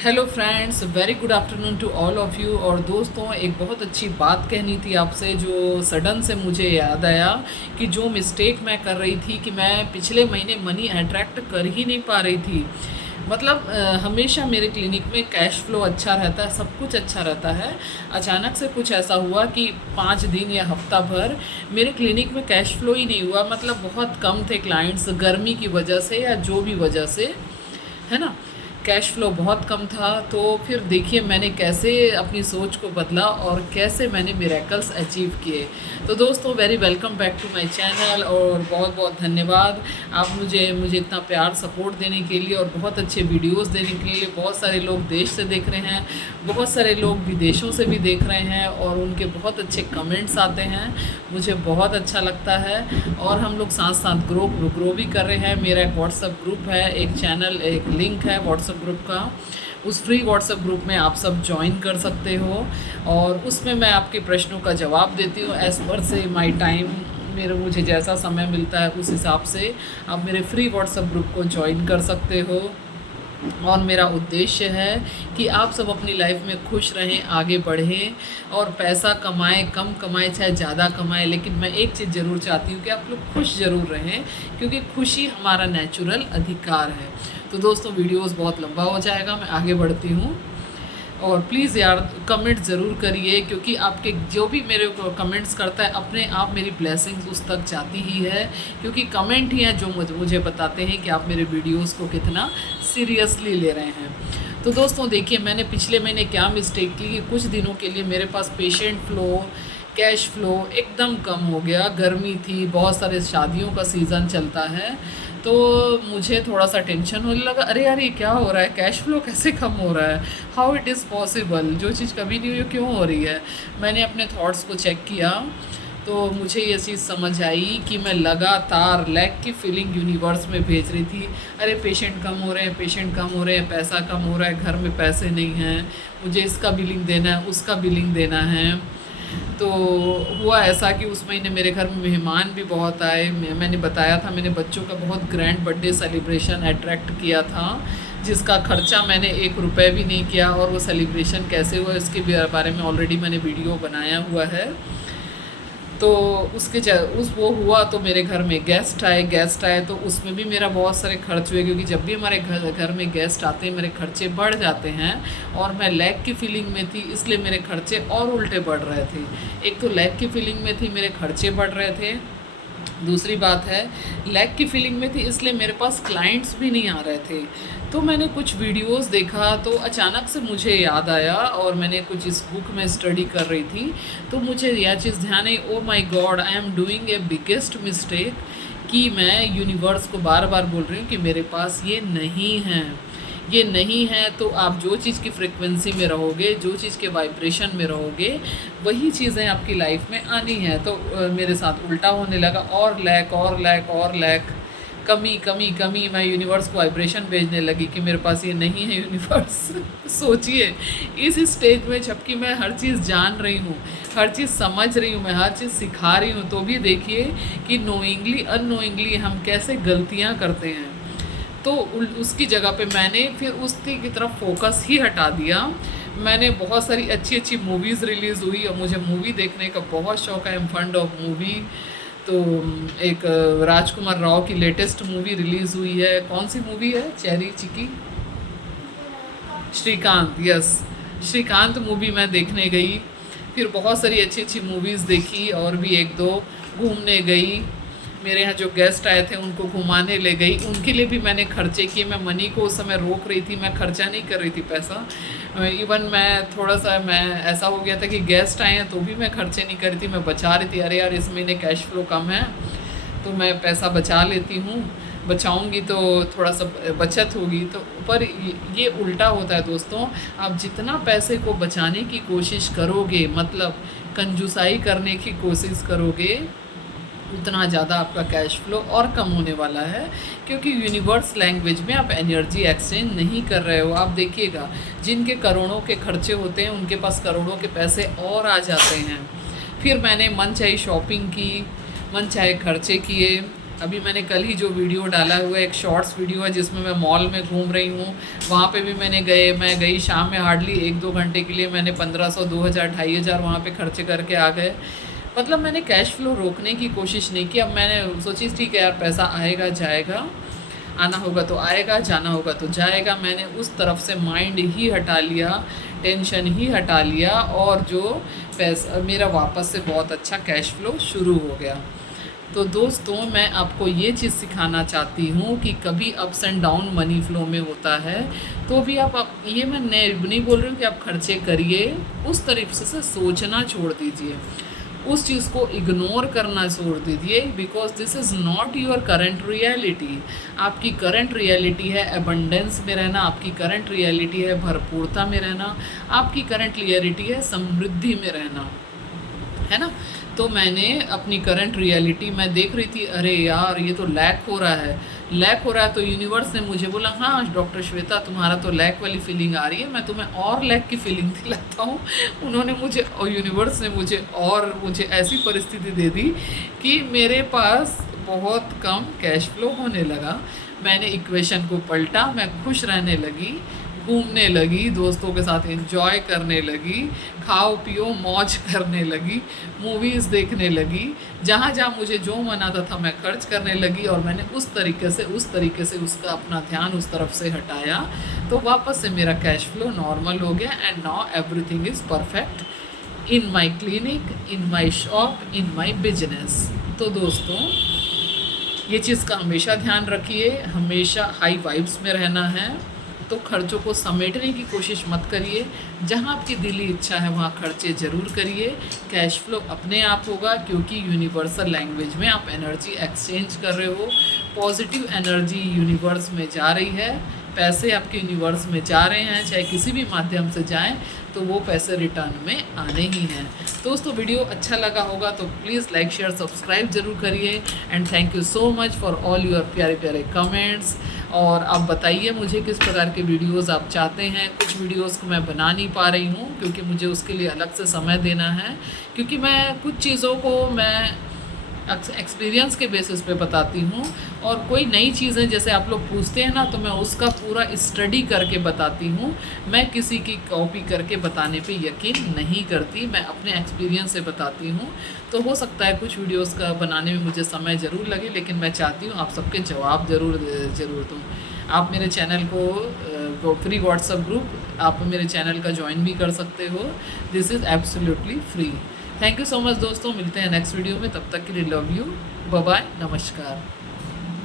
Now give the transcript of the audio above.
Hello friends, very good afternoon to all of you. और दोस्तों, एक बहुत अच्छी बात कहनी थी आपसे जो सडन से मुझे याद आया कि जो मिस्टेक मैं कर रही थी कि मैं पिछले महीने मनी अट्रैक्ट कर ही नहीं पा रही थी। मतलब हमेशा मेरे क्लिनिक में कैश फ्लो अच्छा रहता है, सब कुछ अच्छा रहता है। अचानक से कुछ ऐसा हुआ कि 5 दिन या हफ्ता भर मेरे क्लिनिक में कैश फ्लो ही नहीं हुआ। मतलब बहुत कम थे क्लाइंट्स, गर्मी की वजह से या जो भी वजह से, है ना। कैश फ्लो बहुत कम था। तो फिर देखिए मैंने कैसे अपनी सोच को बदला और कैसे मैंने मिरेकल्स अचीव किए। तो दोस्तों, very welcome back to my channel और बहुत बहुत धन्यवाद आप मुझे इतना प्यार सपोर्ट देने के लिए और बहुत अच्छे वीडियोस देने के लिए। बहुत सारे लोग देश से देख रहे हैं, बहुत सारे लोग विदेशों से भी देख रहे हैं और उनके बहुत अच्छे कमेंट्स आते हैं, मुझे बहुत अच्छा लगता है। और हम लोग साथ साथ ग्रो भी कर रहे हैं। मेरा एक व्हाट्सअप ग्रुप है, एक चैनल, एक लिंक है व्हाट्सअप ग्रुप का। उस फ्री व्हाट्सएप ग्रुप में आप सब ज्वाइन कर सकते हो और उसमें मैं आपके प्रश्नों का जवाब देती हूँ एज़ पर से माई टाइम। मुझे जैसा समय मिलता है उस हिसाब से आप मेरे फ्री व्हाट्सएप ग्रुप को ज्वाइन कर सकते हो। और मेरा उद्देश्य है कि आप सब अपनी लाइफ में खुश रहें, आगे बढ़ें और पैसा कमाएं, कम कमाएं चाहे ज़्यादा कमाएं, लेकिन मैं एक चीज़ ज़रूर चाहती हूँ कि आप लोग खुश ज़रूर रहें, क्योंकि खुशी हमारा नेचुरल अधिकार है। तो दोस्तों, वीडियोस बहुत लंबा हो जाएगा, मैं आगे बढ़ती हूँ। और प्लीज़ यार कमेंट ज़रूर करिए, क्योंकि आपके जो भी मेरे को कमेंट्स करता है अपने आप मेरी ब्लेसिंग्स उस तक जाती ही है, क्योंकि कमेंट ही हैं जो मुझे बताते हैं कि आप मेरे वीडियोस को कितना सीरियसली ले रहे हैं। तो दोस्तों देखिए, मैंने पिछले महीने क्या मिस्टेक की कि कुछ दिनों के लिए मेरे पास पेशेंट फ्लो, कैश फ्लो एकदम कम हो गया। गर्मी थी, बहुत सारे शादियों का सीज़न चलता है, तो मुझे थोड़ा सा टेंशन होने लगा। अरे यार, ये क्या हो रहा है, कैश फ्लो कैसे कम हो रहा है, हाउ इट इज़ पॉसिबल, जो चीज़ कभी नहीं हुई क्यों हो रही है। मैंने अपने थॉट्स को चेक किया तो मुझे ये चीज़ समझ आई कि मैं लगातार लैक की फीलिंग यूनिवर्स में भेज रही थी। अरे पेशेंट कम हो रहे हैं, पेशेंट कम हो रहे हैं, पैसा कम हो रहा है, घर में पैसे नहीं हैं, मुझे इसका बिलिंग देना है, उसका बिलिंग देना है। तो हुआ ऐसा कि उस महीने मेरे घर में मेहमान भी बहुत आए। मैंने बताया था, मैंने बच्चों का बहुत ग्रैंड बर्थडे सेलिब्रेशन अट्रैक्ट किया था, जिसका खर्चा मैंने 1 रुपये भी नहीं किया। और वो सेलिब्रेशन कैसे हुआ इसके बारे में ऑलरेडी मैंने वीडियो बनाया हुआ है। तो उस वो हुआ तो मेरे घर में गेस्ट आए तो उसमें भी मेरा बहुत सारे खर्च हुए, क्योंकि जब भी हमारे घर में गेस्ट आते हैं मेरे खर्चे बढ़ जाते हैं। और मैं लैक की फीलिंग में थी, इसलिए मेरे खर्चे और उल्टे बढ़ रहे थे। एक तो लैक की फीलिंग में थी, मेरे खर्चे बढ़ रहे थे। दूसरी बात है, लैक की फीलिंग में थी इसलिए मेरे पास क्लाइंट्स भी नहीं आ रहे थे। तो मैंने कुछ वीडियोस देखा तो अचानक से मुझे याद आया, और मैंने कुछ इस बुक में स्टडी कर रही थी तो मुझे यह चीज़ ध्यान आई, oh my god, I am doing a biggest mistake, कि मैं यूनिवर्स को बार बार बोल रही हूँ कि मेरे पास ये नहीं है। ये नहीं है तो आप जो चीज़ की फ्रिक्वेंसी में रहोगे, जो चीज़ के वाइब्रेशन में रहोगे, वही चीज़ें आपकी लाइफ में आनी है। तो मेरे साथ उल्टा होने लगा, और लैक और लैक और लैक, कमी कमी कमी। मैं यूनिवर्स को वाइब्रेशन भेजने लगी कि मेरे पास ये नहीं है यूनिवर्स। सोचिए, इस स्टेज में जबकि मैं हर चीज़ जान रही हूँ, हर चीज़ समझ रही हूँ, मैं हर चीज़ सिखा रही हूँ, तो भी देखिए कि नोइंगली अननोइंगली हम कैसे गलतियाँ करते हैं। तो उसकी जगह पे मैंने फिर उसकी की तरफ फोकस ही हटा दिया। मैंने बहुत सारी अच्छी अच्छी मूवीज़ रिलीज़ हुई और मुझे मूवी देखने का बहुत शौक है, I am fund of movie. तो एक राजकुमार राव की लेटेस्ट मूवी रिलीज़ हुई है, कौन सी मूवी है, चेरी चिकी, श्रीकांत, यस, श्रीकांत मूवी मैं देखने गई। फिर बहुत सारी अच्छी अच्छी मूवीज़ देखी और भी एक दो, घूमने गई। मेरे यहाँ जो गेस्ट आए थे उनको घुमाने ले गई, उनके लिए भी मैंने खर्चे किए। मैं मनी को उस समय रोक रही थी, मैं खर्चा नहीं कर रही थी पैसा। इवन मैं थोड़ा सा, मैं ऐसा हो गया था कि गेस्ट आए हैं तो भी मैं खर्चे नहीं कर रही थी, मैं बचा रही थी। अरे यार, इस महीने कैश फ्लो कम है तो मैं पैसा बचा लेती हूँ, बचाऊंगी तो थोड़ा सा बचत होगी। तो पर ये उल्टा होता है दोस्तों। आप जितना पैसे को बचाने की कोशिश करोगे, मतलब कंजूसाई करने की कोशिश करोगे, उतना ज़्यादा आपका कैश फ्लो और कम होने वाला है, क्योंकि यूनिवर्स लैंग्वेज में आप एनर्जी एक्सचेंज नहीं कर रहे हो। आप देखिएगा, जिनके करोड़ों के खर्चे होते हैं उनके पास करोड़ों के पैसे और आ जाते हैं। फिर मैंने मन चाहे शॉपिंग की, मन चाहे खर्चे किए, अभी मैंने कल ही जो वीडियो डाला हुआ है, एक शॉर्ट्स वीडियो है जिसमें मैं मॉल में घूम रही हूँ। वहाँ पे भी मैं गई शाम में, हार्डली 1-2 घंटे के लिए मैंने 1500, 2000, 2500 वहाँ पे खर्चे करके आ गए। मतलब मैंने कैश फ्लो रोकने की कोशिश नहीं की। अब मैंने सोची ठीक है यार, पैसा आएगा जाएगा, आना होगा तो आएगा, जाना होगा तो जाएगा। मैंने उस तरफ से माइंड ही हटा लिया, टेंशन ही हटा लिया, और जो पैसा मेरा वापस से बहुत अच्छा कैश फ्लो शुरू हो गया। तो दोस्तों, मैं आपको ये चीज़ सिखाना चाहती हूँ कि कभी ups and down money flow में होता है, तो भी आप ये मैं नहीं बोल रही हूँ कि आप खर्चे करिए, उस तरीके से सोचना छोड़ दीजिए, उस चीज़ को इग्नोर करना छोड़ दीजिए, because this is not your current reality. आपकी करंट रियलिटी है एबंडेंस में रहना, आपकी करंट रियलिटी है भरपूरता में रहना, आपकी करंट रियलिटी है समृद्धि में रहना, है ना। तो मैंने अपनी करंट रियलिटी मैं देख रही थी, अरे यार ये तो लैक हो रहा है, लैक हो रहा है। तो यूनिवर्स ने मुझे बोला, हाँ डॉक्टर श्वेता, तुम्हारा तो लैक वाली फीलिंग आ रही है, मैं तुम्हें और लैक की फीलिंग दिलाता हूँ। उन्होंने मुझे, और यूनिवर्स ने मुझे ऐसी परिस्थिति दे दी कि मेरे पास बहुत कम कैश फ्लो होने लगा। मैंने इक्वेशन को पलटा, मैं खुश रहने लगी, घूमने लगी, दोस्तों के साथ एंजॉय करने लगी, खाओ पियो मौज करने लगी, मूवीज़ देखने लगी, जहाँ जहाँ मुझे जो मन आता था मैं खर्च करने लगी, और मैंने उस तरीके से उसका अपना ध्यान उस तरफ से हटाया, तो वापस से मेरा कैश फ्लो नॉर्मल हो गया। And now everything is perfect in my clinic, in my shop, in my business. तो दोस्तों, ये चीज़ का हमेशा ध्यान रखिए, हमेशा हाई वाइब्स में रहना है। तो खर्चों को समेटने की कोशिश मत करिए, जहाँ आपकी दिली इच्छा है वहाँ खर्चे ज़रूर करिए। कैश फ्लो अपने आप होगा, क्योंकि यूनिवर्सल लैंग्वेज में आप एनर्जी एक्सचेंज कर रहे हो, पॉजिटिव एनर्जी यूनिवर्स में जा रही है, पैसे आपके यूनिवर्स में जा रहे हैं, चाहे किसी भी माध्यम से जाएं, तो वो पैसे रिटर्न में आने ही हैं। दोस्तों, वीडियो अच्छा लगा होगा तो प्लीज़ लाइक शेयर सब्सक्राइब ज़रूर करिए। And thank you so much for all your प्यारे प्यारे कमेंट्स। और आप बताइए मुझे किस प्रकार के वीडियोस आप चाहते हैं। कुछ वीडियोस को मैं बना नहीं पा रही हूँ, क्योंकि मुझे उसके लिए अलग से समय देना है, क्योंकि मैं कुछ चीज़ों को मैं एक्सपीरियंस के बेसिस पे बताती हूँ, और कोई नई चीज़ें जैसे आप लोग पूछते हैं ना, तो मैं उसका पूरा स्टडी करके बताती हूँ। मैं किसी की कॉपी करके बताने पे यकीन नहीं करती, मैं अपने एक्सपीरियंस से बताती हूँ। तो हो सकता है कुछ वीडियोस का बनाने में मुझे समय ज़रूर लगे, लेकिन मैं चाहती हूँ आप सबके जवाब ज़रूर दूँ। आप मेरे चैनल को फ्री व्हाट्सएप ग्रुप आप मेरे चैनल का ज्वाइन भी कर सकते हो। This is absolutely free. Thank you so much दोस्तों, मिलते हैं नेक्स्ट वीडियो में, तब तक के लिए लव यू, बाय बाय, नमस्कार।